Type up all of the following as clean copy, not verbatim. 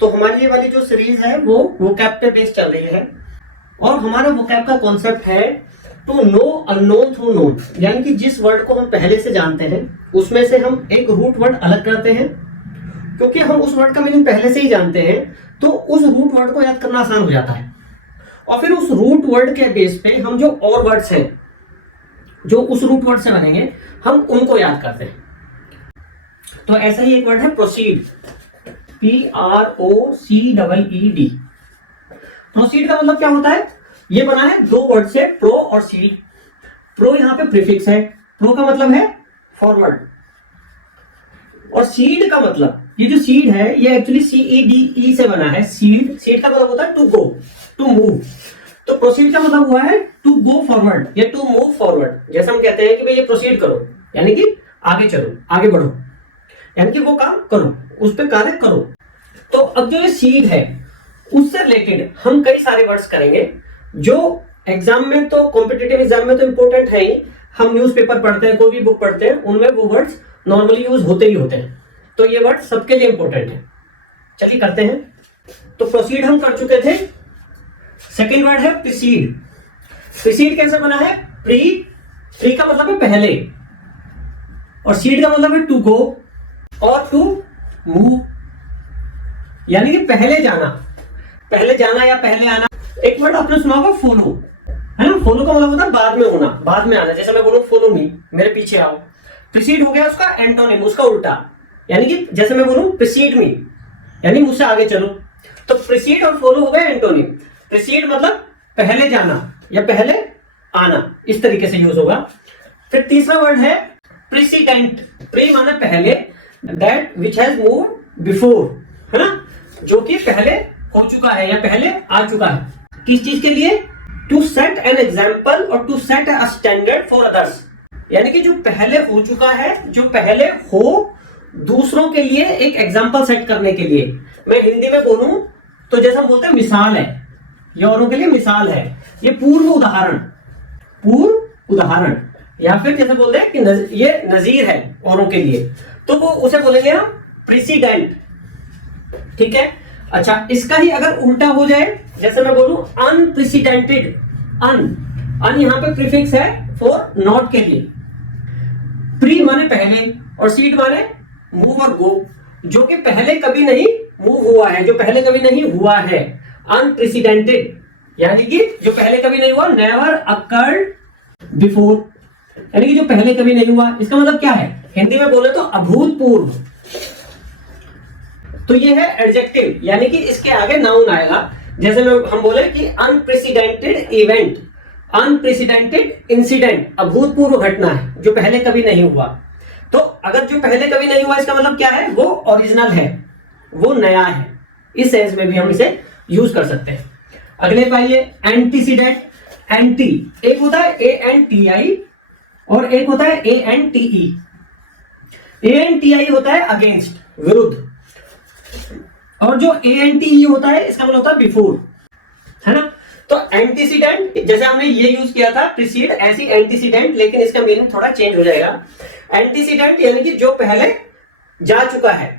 तो हमारी ये वाली जो सीरीज है वो वोकैब पे बेस्ड चल रही है और हमारा वोकैब का कॉन्सेप्ट है to know unknown through known, यानी कि जिस वर्ड को हम पहले से जानते हैं उसमें से हम एक रूट वर्ड अलग करते हैं। क्योंकि हम उस वर्ड का मीनिंग पहले से ही जानते हैं तो उस रूट वर्ड को याद करना आसान हो जाता है और फिर उस रूट वर्ड के बेस पे हम जो और वर्ड्स हैं जो उस रूट वर्ड से बनेंगे हम उनको याद करते हैं। तो ऐसा ही एक वर्ड है प्रोसीड, PROCEED। प्रोसीड का मतलब क्या होता है? ये बना है दो वर्ड से, प्रो और सीड। प्रो यहां पे प्रीफिक्स है, प्रो का मतलब है फॉरवर्ड, और सीड का मतलब, ये जो सीड है ये एक्चुअली CEDE से बना है। सीड, सीड का मतलब होता है टू गो, टू मूव। तो प्रोसीड का मतलब हुआ है टू गो फॉरवर्ड या टू मूव फॉरवर्ड। जैसे हम कहते हैं कि भाई ये प्रोसीड करो, यानी कि आगे चलो, आगे बढ़ो, यानी कि वो काम करो, उस पर कार्य करो। तो अब जो ये सीड है उससे रिलेटेड हम कई सारे वर्ड्स करेंगे जो एग्जाम में, तो कॉम्पिटिटिव एग्जाम में तो इंपॉर्टेंट है ही। हम न्यूज़पेपर पढ़ते हैं, कोई भी बुक पढ़ते हैं, उनमें वो वर्ड्स नॉर्मली यूज होते ही होते हैं। तो ये वर्ड सबके लिए इंपॉर्टेंट है। चलिए करते हैं। तो प्रोसीड हम कर चुके थे। सेकेंड वर्ड है प्रीसीड। प्रीसीड कैसे बना है? प्री, प्री का मतलब है पहले, और सीड का मतलब है टू गो और टू मूव, यानी कि पहले जाना, पहले जाना या पहले आना। एक वर्ड आपने सुना होगा फॉलो, है ना? फॉलो का मतलब होता है बाद में होना, बाद में आना। जैसे मैं बोलूं फॉलो मी, मेरे पीछे आओ। प्रीसीड हो गया उसका एंटोनिम, उसका उल्टा, यानी कि जैसे मैं बोलूं प्रीसीड मी, यानी मुझसे आगे चलो। तो प्रीसीड और फॉलो हो गया एंटोनिम। प्रीसीड मतलब पहले जाना या पहले आना, इस तरीके से यूज होगा। फिर तीसरा वर्ड है प्रेसिडेंट। प्रे माना पहले, that which has moved before, है ना? जो कि पहले हो चुका है या पहले आ चुका है। किस चीज के लिए? टू सेट एन एग्जाम्पल और to set a standard for others, यानी कि जो पहले हो चुका है, जो पहले हो, दूसरों के लिए एक एग्जाम्पल सेट करने के लिए। मैं हिंदी में बोलूं तो जैसा हम बोलते हैं मिसाल है, ये औरों के लिए मिसाल है, ये पूर्व उदाहरण, पूर्व उदाहरण, या फिर जैसे बोलते हैं कि ये नजीर है औरों के लिए, तो वो उसे बोलेंगे हम प्रेसिडेंट। ठीक है। अच्छा, इसका ही अगर उल्टा हो जाए, जैसे मैं बोलूं अनप्रेसिडेंटेड, अन यहां पे प्रीफिक्स है फॉर नॉट के लिए। प्री माने पहले और सीड माने मूव और गो, जो कि पहले कभी नहीं मूव हुआ है, जो पहले कभी नहीं हुआ है। अनप्रेसिडेंटेड यानी कि जो पहले कभी नहीं हुआ, नेवर अकर्ड बिफोर, यानी कि जो पहले कभी नहीं हुआ। इसका मतलब क्या है? हिंदी में बोले तो अभूतपूर्व। तो ये है एडजेक्टिव, यानी कि इसके आगे नाउन आएगा। जैसे हम बोले कि अनप्रेसिडेंटेड इवेंट, अनप्रेसिडेंटेड इंसिडेंट, अभूतपूर्व घटना है जो पहले कभी नहीं हुआ। तो अगर जो पहले कभी नहीं हुआ, इसका मतलब क्या है? वो ओरिजिनल है, वो नया है। इस सेंस में भी हम इसे यूज कर सकते हैं। अगले पाइए एंटीसीडेंट। एंटी, एक होता है ANTI और एक होता है ANTE। ANTI होता है अगेंस्ट, विरुद्ध, और जो ANTE होता है इसका मतलब होता है बिफोर, है ना? तो एंटीसीडेंट, जैसे हमने ये यूज किया था प्रीसीड, ऐसी एंटीसीडेंट, लेकिन इसका मीनिंग थोड़ा चेंज हो जाएगा। एंटीसीडेंट यानी कि जो पहले जा चुका है,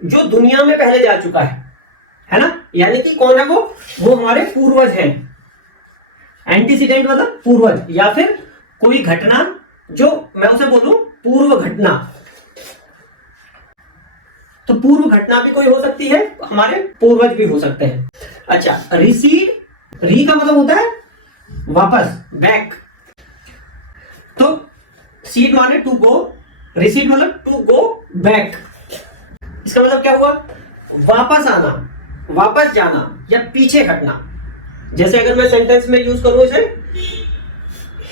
जो दुनिया में पहले जा चुका है ना? यानी कि कौन है वो हमारे पूर्वज हैं। एंटीसीडेंट मतलब पूर्वज, या फिर कोई घटना जो मैं उसे बोलूं पूर्व घटना। तो पूर्व घटना भी कोई हो सकती है, हमारे पूर्वज भी हो सकते हैं। अच्छा, रिसीड, री का मतलब होता है वापस, बैक। तो सीड माने टू गो, रिसीड मतलब टू गो बैक। इसका मतलब क्या हुआ? वापस आना, वापस जाना या पीछे हटना। जैसे अगर मैं सेंटेंस में यूज करूं इसे,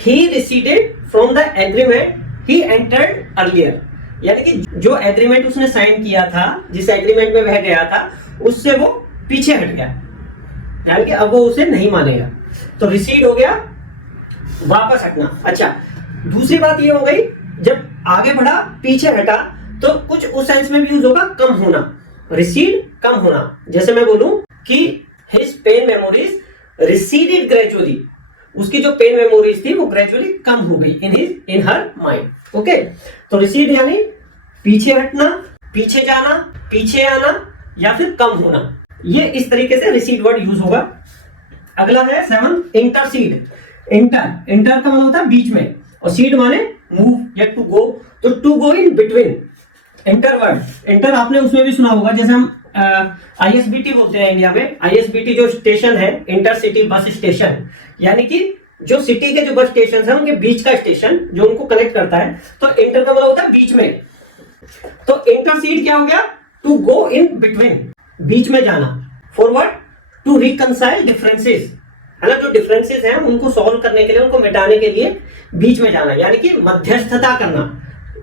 he receded from the agreement he entered earlier, यानी कि जो एग्रीमेंट उसने साइन किया था, जिस एग्रीमेंट में वह गया था, उससे वो पीछे हट गया, यानी कि अब वो उसे नहीं मानेगा। तो रिसीड हो गया वापस हटना। अच्छा, दूसरी बात ये हो गई, जब आगे बढ़ा पीछे हटा, तो कुछ उस सेंस में भी यूज होगा कम होना, रिसीड कम होना। जैसे मैं बोलूं कि his pain memories receded gradually, उसकी जो पेन मेमोरीज थी वो ग्रेजुअली कम हो गई इन हर माइंड। ओके, तो रिसीड यानी पीछे हटना, पीछे जाना, पीछे आना या फिर कम होना। ये इस तरीके से रिसीड वर्ड यूज होगा। अगला है 7 इंटरसीड। इंटर का मतलब होता है बीच में, और सीड माने मूव या टू गो, तो to go in between. Inter word, inter आपने उसमें भी सुना होगा, जैसे हम आईएसबीटी बोलते हैं इंडिया में। आईएसबीटी जो स्टेशन है, इंटरसिटी बस स्टेशन, यानी कि जो सिटी के जो बस स्टेशन है उनके बीच का स्टेशन जो उनको कनेक्ट करता है। तो इंटर का मतलब होता है बीच में। तो इंटरसीड क्या हो गया? टू गो इन बिटवीन, बीच में जाना। फॉरवर्ड, टू रिकंसाइल डिफरेंसेस, है ना, जो डिफरेंसेस हैं उनको सॉल्व करने के लिए, उनको मिटाने के लिए बीच में जाना, यानी कि मध्यस्थता करना।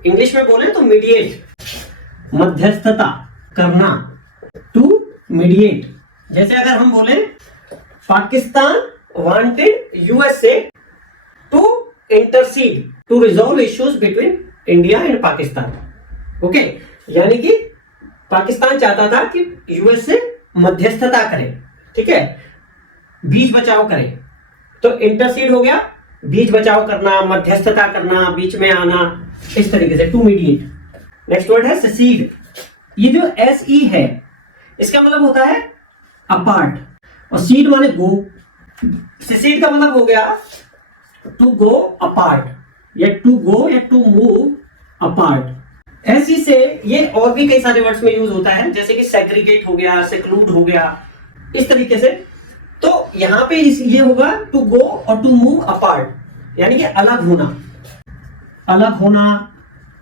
इंग्लिश में बोले तो मीडिएट, मध्यस्थता करना, टू मीडिएट। जैसे अगर हम बोले Pakistan wanted USA to intercede to resolve issues between India and Pakistan. Okay, यानी कि पाकिस्तान चाहता था कि यूएसए मध्यस्थता करे, ठीक है, बीच बचाव करे। तो इंटरसीड हो गया बीच बचाव करना, मध्यस्थता करना, बीच में आना, इस तरीके से टू मीडिएट। नेक्स्ट वर्ड है सेसीड। ये जो एस ई है इसका मतलब होता है अपार्ट, और सीड माने गो। सेसीड का मतलब हो गया टू गो अपार्ट, या टू गो या टू मूव अपार्ट। ऐसी से ये और भी कई सारे वर्ड्स में यूज होता है, जैसे कि सेग्रीगेट हो गया, सेक्लूड हो गया, इस तरीके से। तो यहां पे ये होगा टू गो और टू मूव अपार्ट, यानी कि अलग होना, अलग होना,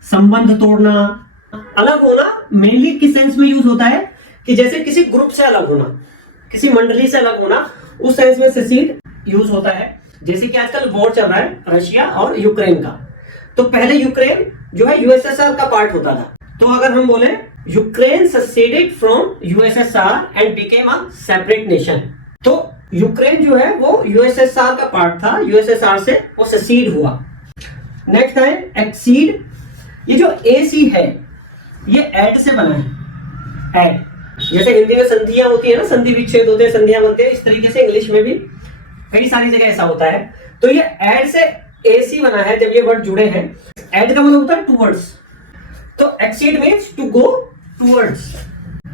संबंध तोड़ना। अलग होना मेनली किस सेंस में यूज होता है कि जैसे किसी ग्रुप से अलग होना, किसी मंडली से अलग होना, उस सेंस में सेसीड यूज होता है। जैसे कि आजकल वॉर चल रहा है रशिया और यूक्रेन का, तो पहले यूक्रेन जो है यूएसएसआर का पार्ट होता था। तो अगर हम बोले Ukraine seceded from USSR and became a separate nation, तो यूक्रेन जो है वो यूएसएसआर का पार्ट था, यूएसएसआर से वो सेसीड हुआ। नेक्स्ट है एक्सीड। ये जो एसी है ये एड से बना है, एड। जैसे हिंदी में संधियां होती है ना, संधि विच्छेद होते हैं, संधियां बनते हैं, इस तरीके से इंग्लिश में भी कई सारी जगह ऐसा होता है। तो ये एड से एसी बना है, जब ये वर्ड जुड़े हैं। एड का मतलब होता है टूवर्ड्स, तो exceed means to go towards,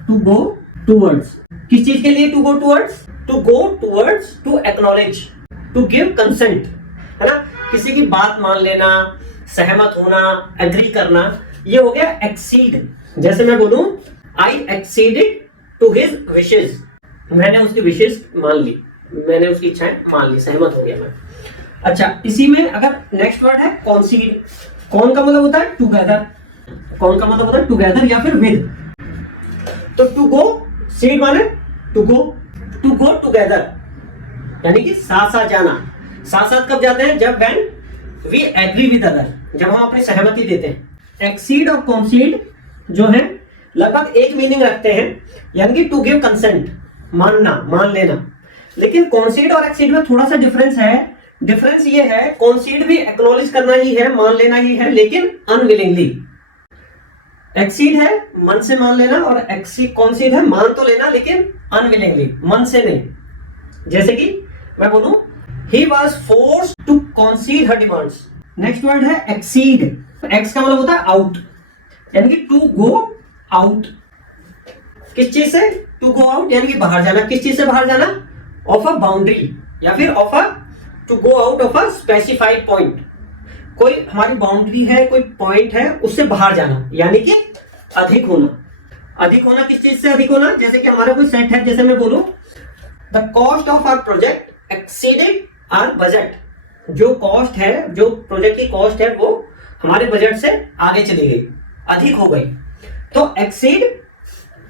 to go towards. किस चीज के लिए to go towards? To go towards, to acknowledge, to give consent, है ना, किसी की बात मान लेना, सहमत होना, एग्री करना, ये हो गया एक्सीड। जैसे मैं बोलूं आई एक्सीडेड टू हिज विशेस, मैंने उसकी विशेस मान ली, मैंने उसकी इच्छाएं मान ली, सहमत हो गया मैं। अच्छा, इसी में अगर नेक्स्ट वर्ड है कॉन्सीड। कौन का मतलब होता है टुगेदर, कौन का मतलब होता है टुगेदर या फिर विद। तो टू गो, सीड माने to go, to go together, यानी कि साथ साथ जाना। साथ साथ कब जाते हैं? जब when we agree with other, जब हम अपनी सहमति देते हैं। एक्सीड और कॉन्सीड जो है लगभग एक मीनिंग रखते हैं, यानी कि टू गिव कंसेंट, मानना, मान लेना। लेकिन कॉन्सीड और एक्सीड में थोड़ा सा डिफरेंस है। डिफरेंस ये है, कॉन्सीड भी एक्नॉलेज करना ही है, मान लेना ही है, लेकिन अनविलिंगली। एक्सीड है मन से मान लेना, और कॉन्सीड है मान तो लेना लेकिन अनविलिंगली, मन से नहीं। जैसे कि मैं बोलूं he was forced to concede her demands। Next word है एक्सीड। एक्स का मतलब होता है आउट, यानी कि टू गो आउट। किस चीज से? टू गो आउट, यानी कि बाहर जाना। किस चीज से बाहर जाना? ऑफ अ बाउंड्री, या फिर of a, to go out of a specified point. कोई हमारी बाउंड्री है, कोई पॉइंट है, उससे बाहर जाना, यानी कि अधिक होना। अधिक होना किस चीज से अधिक होना? जैसे कि हमारा कोई सेट है, जैसे मैं बोलूं the cost of our project exceeded our budget. जो कॉस्ट है, जो प्रोजेक्ट की कॉस्ट है, वो हमारे बजट से आगे चली गई, अधिक हो गई। तो एक्सीड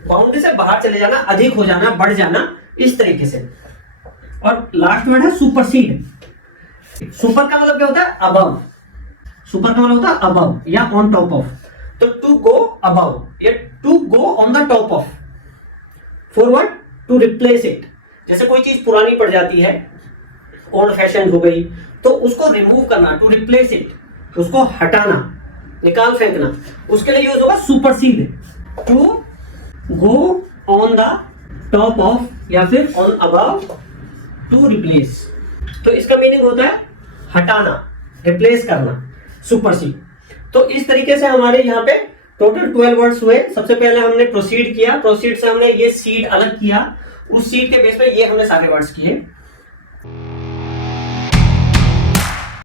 बाउंड्री से बाहर चले जाना, अधिक हो जाना, बढ़ जाना, इस तरीके से। और लास्ट वर्ड है सुपरसीड। सुपर का मतलब क्या होता है? अबव। सुपर का मतलब होता है अबव या ऑन टॉप ऑफ। तो टू गो अबव या to go on the top of. Forward, to replace it. जैसे कोई चीज पुरानी पड़ जाती है, ओल्ड फैशन हो गई, तो उसको रिमूव करना, टू रिप्लेस इट, उसको हटाना, निकाल फेंकना, उसके लिए यूज होगा supersede. To go on the top of या फिर ऑन अबव, टू रिप्लेस। तो इसका मीनिंग होता है हटाना, रिप्लेस करना, सुपरसीड। तो इस तरीके से हमारे यहाँ पे टोटल 12 वर्ड्स हुए। सबसे पहले हमने प्रोसीड किया, प्रोसीड से हमने ये सीड अलग किया, उस सीड के बेस पे ये हमने सारे वर्ड्स किए।